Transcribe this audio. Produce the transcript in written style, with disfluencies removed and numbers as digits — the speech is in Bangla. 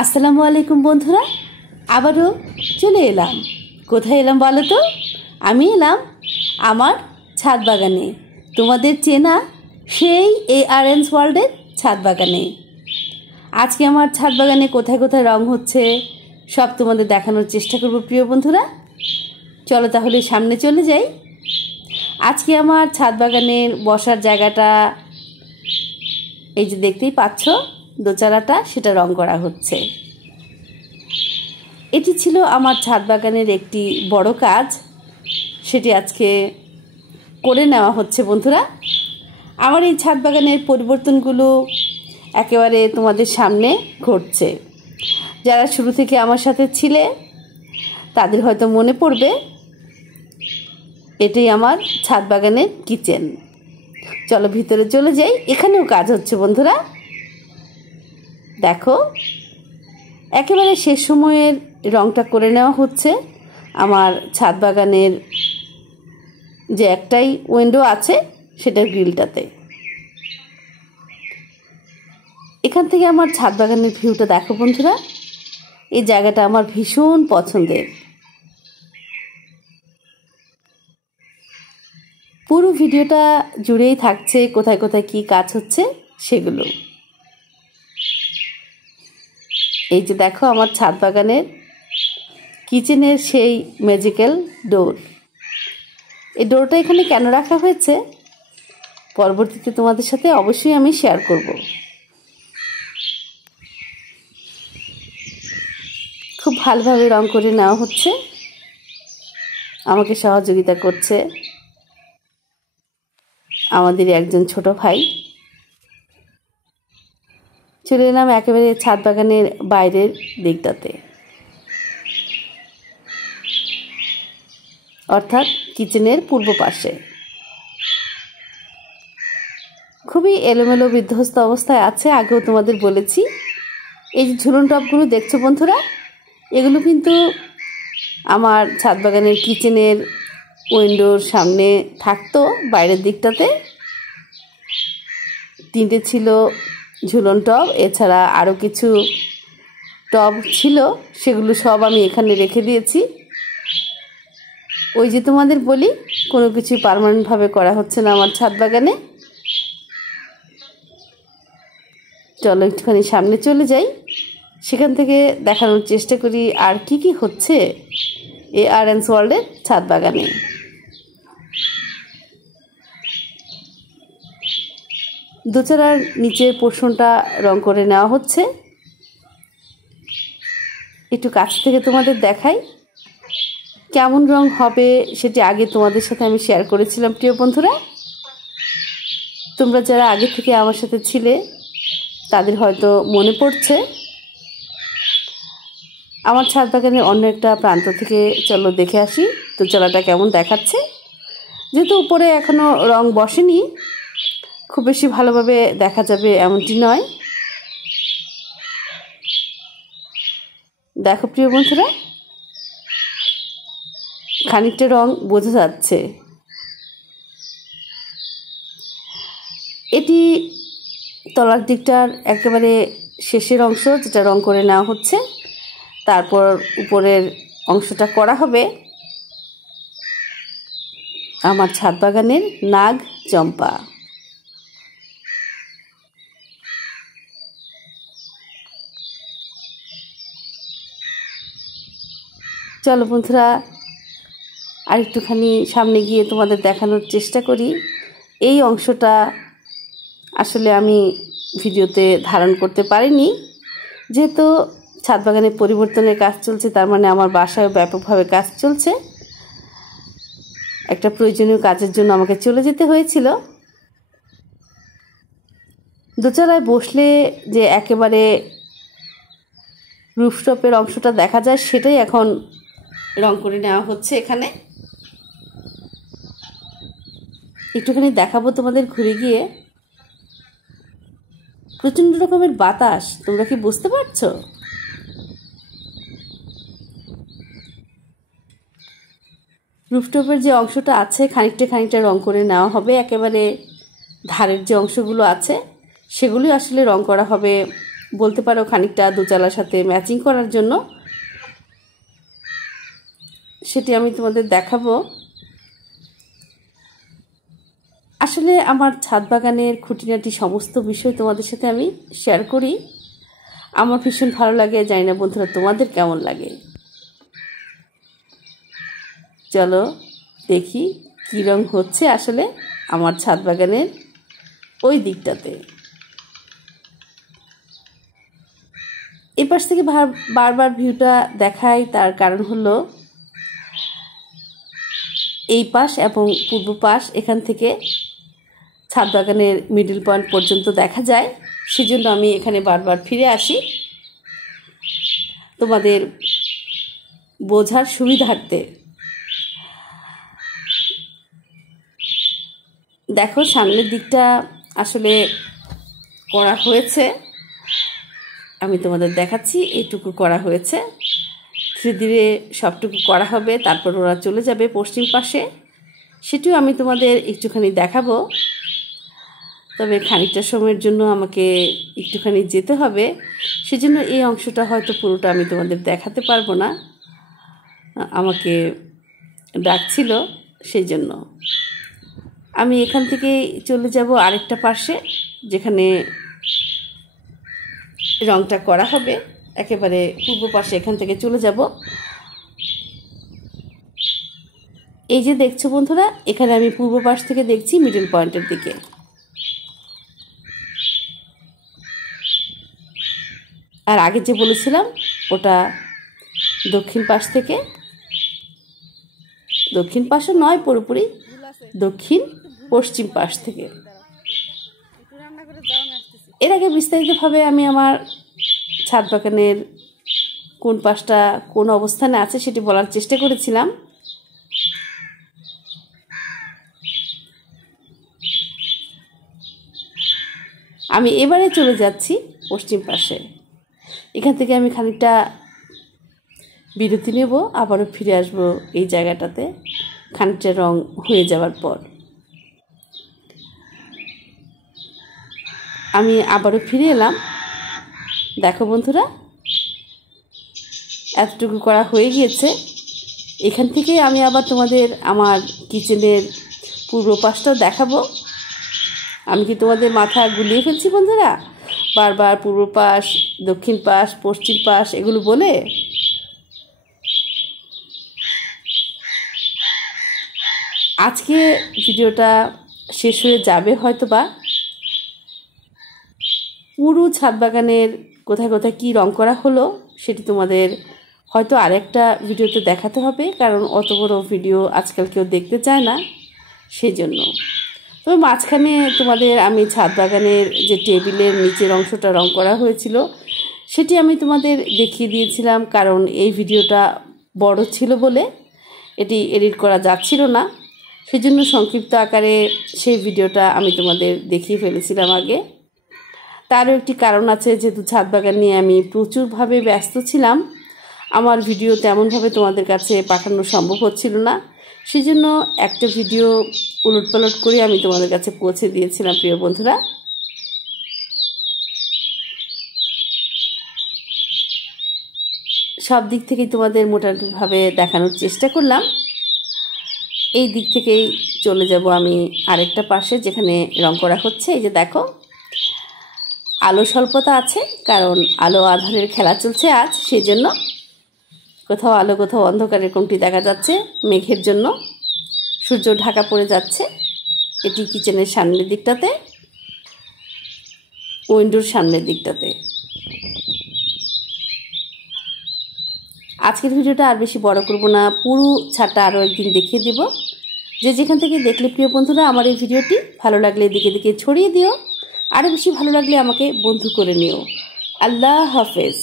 আসসালামু আলাইকুম বন্ধুরা, আবারও চলে এলাম। কোথায় এলাম বলো তো? আমি এলাম আমার ছাদ বাগানে, তোমাদের চেনা সেই ARN ওয়ার্ল্ডের ছাদ বাগানে। আজকে আমার ছাদ বাগানে কোথায় কোথায় রং হচ্ছে সব তোমাদের দেখানোর চেষ্টা করব প্রিয় বন্ধুরা। চলো তাহলে সামনে চলে যাই। আজকে আমার ছাদ বাগানের বসার জায়গাটা এই যে দেখতেই পাচ্ছ, দোচালাটা সেটা রং করা হচ্ছে। এটি ছিল আমার ছাদ বাগানের একটি বড় কাজ, সেটি আজকে করে নেওয়া হচ্ছে বন্ধুরা। আমার এই ছাদ বাগানের পরিবর্তনগুলো একেবারে তোমাদের সামনে ঘটছে। যারা শুরু থেকে আমার সাথে ছিলে তাদের হয়তো মনে পড়বে এটাই আমার ছাদ বাগানের কিচেন। চলো ভিতরে চলে যাই, এখানেও কাজ হচ্ছে বন্ধুরা। দেখো, একেবারে শেষ সময়ের রংটা করে নেওয়া হচ্ছে আমার ছাদ বাগানের যে একটাই উইন্ডো আছে সেটার গ্রিলটাতে। এখান থেকে আমার ছাদ বাগানের ভিউটা দেখো বন্ধুরা। এই জায়গাটা আমার ভীষণ পছন্দের। পুরো ভিডিওটা জুড়েই থাকছে কোথায় কোথায় কি কাজ হচ্ছে সেগুলো। এই যে দেখো আমার ছাদ বাগানের কিচেনের সেই ম্যাজিক্যাল ডোর। এই ডোরটা এখানে কেন রাখা হয়েছে পরবর্তীতে তোমাদের সাথে অবশ্যই আমি শেয়ার করব। খুব ভালোভাবে রং করে নেওয়া হচ্ছে, আমাকে সহযোগিতা করছে আমাদের একজন ছোট ভাই। চলে এলাম একেবারে ছাদ বাগানের বাইরের দিকটাতে, অর্থাৎ কিচেনের পূর্ব পাশে। খুবই এলোমেলো বিধ্বস্ত অবস্থায় আছে, আগেও তোমাদের বলেছি। এই যে ঝুলন টবগুলো দেখছো বন্ধুরা, এগুলো কিন্তু আমার ছাদ বাগানের কিচেনের উইন্ডোর সামনে থাকতো বাইরের দিকটাতে। 3টে ছিল ঝুলন টব, এছাড়া আরও কিছু টব ছিল, সেগুলো সব আমি এখানে রেখে দিয়েছি। ওই যে তোমাদের বলি কোনো কিছু পার্মানেন্টভাবে করা হচ্ছে না আমার ছাদ বাগানে। চলো একটুখানি সামনে চলে যাই, সেখান থেকে দেখানোর চেষ্টা করি আর কি কি হচ্ছে ARN ওয়ার্ল্ডের ছাদ বাগানে। দোচালার নিচের পোর্শনটা রং করে নেওয়া হচ্ছে। একটু কাছ থেকে তোমাদের দেখাই কেমন রং হবে, সেটি আগে তোমাদের সাথে আমি শেয়ার করেছিলাম প্রিয় বন্ধুরা। তোমরা যারা আগে থেকে আমার সাথে ছিলে তাদের হয়তো মনে পড়ছে। আমার ছাদ বাগানের অন্য একটা প্রান্ত থেকে চলো দেখে আসি দোচালাটা কেমন দেখাচ্ছে। যেহেতু উপরে এখনও রং বসেনি, খুব বেশি ভালোভাবে দেখা যাবে এমনটি নয়। দেখো প্রিয় বন্ধুরা, খানিকটা রং বোঝা যাচ্ছে। এটি তলার দিকটার একেবারে শেষের অংশ, যেটা রং করে নেওয়া হচ্ছে। তারপর উপরের অংশটা করা হবে আমার ছাদ বাগানের নাগ চম্পা। চলো বন্ধুরা আর একটুখানি সামনে গিয়ে তোমাদের দেখানোর চেষ্টা করি। এই অংশটা আসলে আমি ভিডিওতে ধারণ করতে পারিনি, যেহেতু ছাদ বাগানে পরিবর্তনের কাজ চলছে, তার মানে আমার বাসায় ব্যাপকভাবে কাজ চলছে। একটা প্রয়োজনীয় কাজের জন্য আমাকে চলে যেতে হয়েছিল। দোচালায় বসলে যে একেবারে রুফটপের অংশটা দেখা যায়, সেটাই এখন রং করে নেওয়া হচ্ছে এখানে। একটুখানি দেখাবো তোমাদের ঘুরে গিয়ে। প্রচণ্ড রকমের বাতাস, তোমরা কি বুঝতে পারছো? রুফটপের যে অংশটা আছে খানিকটা রং করে নেওয়া হবে। একেবারে ধারের যে অংশগুলো আছে সেগুলি আসলে রং করা হবে বলতে পারো খানিকটা দোচালার সাথে ম্যাচিং করার জন্য, সেটি আমি তোমাদের দেখাবো। আসলে আমার ছাদ বাগানের খুঁটিনাটি সমস্ত বিষয় তোমাদের সাথে আমি শেয়ার করি। আমার ভীষণ ভালো লাগে, জানি না বন্ধুরা তোমাদের কেমন লাগে। চলো দেখি কী রং হচ্ছে আসলে আমার ছাদ বাগানের ওই দিকটাতে। এপাশ থেকে বারবার ভিউটা দেখাই, তার কারণ হলো এই পাশ এবং পূর্ব পাশ এখান থেকে ছাদ বাগানের মিডল পয়েন্ট পর্যন্ত দেখা যায়, সেজন্য আমি এখানে বারবার ফিরে আসি তোমাদের বোঝার সুবিধার্থে। দেখো সামনের দিকটা আসলে করা হয়েছে, আমি তোমাদের দেখাচ্ছি। এইটুকু করা হয়েছে, ধীরে ধীরে সবটুকু করা হবে, তারপর ওরা চলে যাবে পশ্চিম পাশে, সেটিও আমি তোমাদের একটুখানি দেখাবো। তবে খানিকটা সময়ের জন্য আমাকে একটুখানি যেতে হবে, সেজন্য এই অংশটা হয়তো পুরোটা আমি তোমাদের দেখাতে পারবো না, আমাকে ডাকছিল সেই জন্য। আমি এখান থেকে চলে যাব আরেকটা পাশে, যেখানে রংটা করা হবে, একেবারে পূর্ব পাশে এখান থেকে চলে যাব। এই যে দেখছো বন্ধুরা, এখানে আমি পূর্ব পাশ থেকে দেখছি মিডল পয়েন্টের দিকে। আর আগে যে বলেছিলাম ওটা দক্ষিণ পাশ থেকে, দক্ষিণ পাশে নয়, পুরোপুরি দক্ষিণ পশ্চিম পাশ থেকে। এর আগে বিস্তারিতভাবে আমি আমার ছাদ বাগানের কোন পাশটা কোন অবস্থানে আছে সেটি বলার চেষ্টা করেছিলাম। আমি এবারে চলে যাচ্ছি পশ্চিম পাশে। এখান থেকে আমি খানিকটা বিরতি নেব, আবারও ফিরে আসব এই জায়গাটাতে খানিকটা রং হয়ে যাওয়ার পর। আমি আবারও ফিরে এলাম। দেখো বন্ধুরা, এতটুকু করা হয়ে গিয়েছে। এখান থেকে আমি আবার তোমাদের আমার কিচেনের পূর্ব পাশটাও দেখাবো। আমি কি তোমাদের মাথা গুলিয়ে ফেলছি বন্ধুরা বারবার পূর্ব পাশ, দক্ষিণ পাশ, পশ্চিম পাশ এগুলো বলে? আজকে ভিডিওটা শেষ হয়ে যাবে হয়তোবা। পুরো ছাদ বাগানের কোথায় কোথায় কী রং করা হলো সেটি তোমাদের হয়তো আরেকটা ভিডিওতে দেখাতে হবে, কারণ অত বড় ভিডিও আজকাল কেউ দেখতে চায় না, সেই জন্য। তবে মাঝখানে তোমাদের আমি ছাদ বাগানের যে টেবিলের নিচের অংশটা রং করা হয়েছিল সেটি আমি তোমাদের দেখিয়ে দিয়েছিলাম, কারণ এই ভিডিওটা বড় ছিল বলে এটি এডিট করা যাচ্ছিল না, সেজন্য সংক্ষিপ্ত আকারে সেই ভিডিওটা আমি তোমাদের দেখিয়ে ফেলেছিলাম আগে। তারও একটি কারণ আছে, যেহেতু ছাদ বাগান নিয়ে আমি প্রচুরভাবে ব্যস্ত ছিলাম, আমার ভিডিও তেমনভাবে তোমাদের কাছে পাঠানো সম্ভব হচ্ছিল না, সেজন্য একটা ভিডিও উলটপালট করে আমি তোমাদের কাছে পৌঁছে দিয়েছিলাম প্রিয় বন্ধুরা। সব দিক থেকেই তোমাদের মোটামুটিভাবে দেখানোর চেষ্টা করলাম। এই দিক থেকেই চলে যাব আমি আরেকটা পাশে যেখানে রং করা হচ্ছে। এই যে দেখো, আলো স্বল্পতা আছে, কারণ আলো আধারের খেলা চলছে আজ, সেই জন্য কোথাও আলো কোথাও অন্ধকার এরকমটি দেখা যাচ্ছে মেঘের জন্য। সূর্য ঢাকা পড়ে যাচ্ছে। এটি কিচেনের সামনের দিকটাতে, উইন্ডোর সামনের দিকটাতে। আজকের ভিডিওটা আর বেশি বড় করব না, পুরো ছাদটা আরও একদিন দেখিয়ে দেব। যে যেখান থেকে দেখলে প্রিয় বন্ধুরা আমার এই ভিডিওটি ভালো লাগলে দিকে দিকে ছড়িয়ে দিও, আরও বেশি ভালো লাগলে আমাকে বন্ধু করে নিও। আল্লাহ হাফেজ।